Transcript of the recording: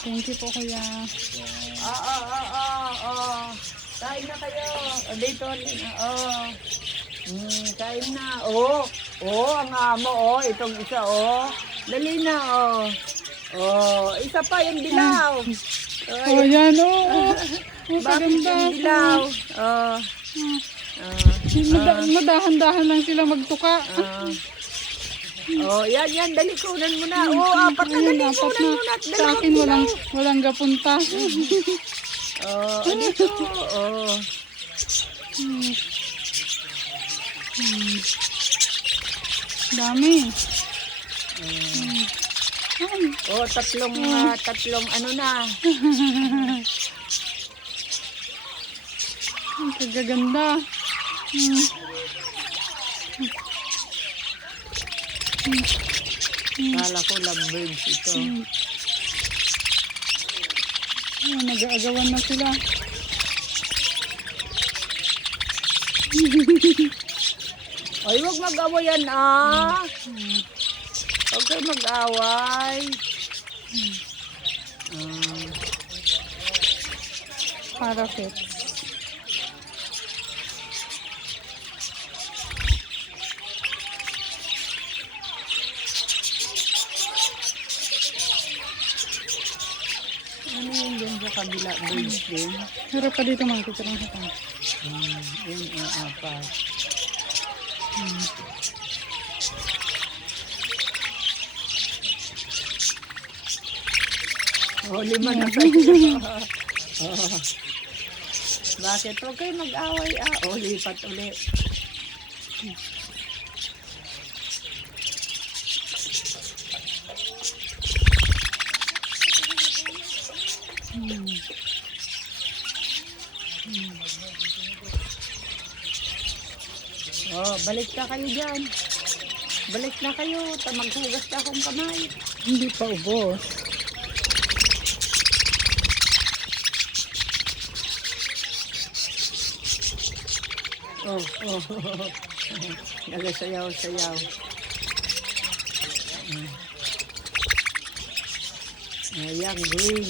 Thank you po, kuya. Kain na kayo. Dito. Kain na. Ang amo, itong isa, Dali na, isa pa, yung dilaw. Yan, Bakit yung dilaw? Madahan-dahan lang sila magtuka. Yan, dali kunan mo na. Apat na, dali Apat kunan na. mo na. Sa akin, walang gapunta. Dito, Dami. tatlong ano na. Ang kagaganda. Kala ko lovebirds ito. Nag-aagawan na sila. Ay, huwag mag-away yan, Huwag kayo mag-away. Parapet. Ano yun din sa kabila? Birds din? Harap ka dito mga kutsarang hatang. Yun, apat. Lima na kayo. Bakit? Huwag kayo mag-away, lipat ulit. Balik na kayo dyan. Balik na kayo. Maghugas na akong kamay. Hindi pa ubos. Nagasayaw-sayaw. Ayan, green.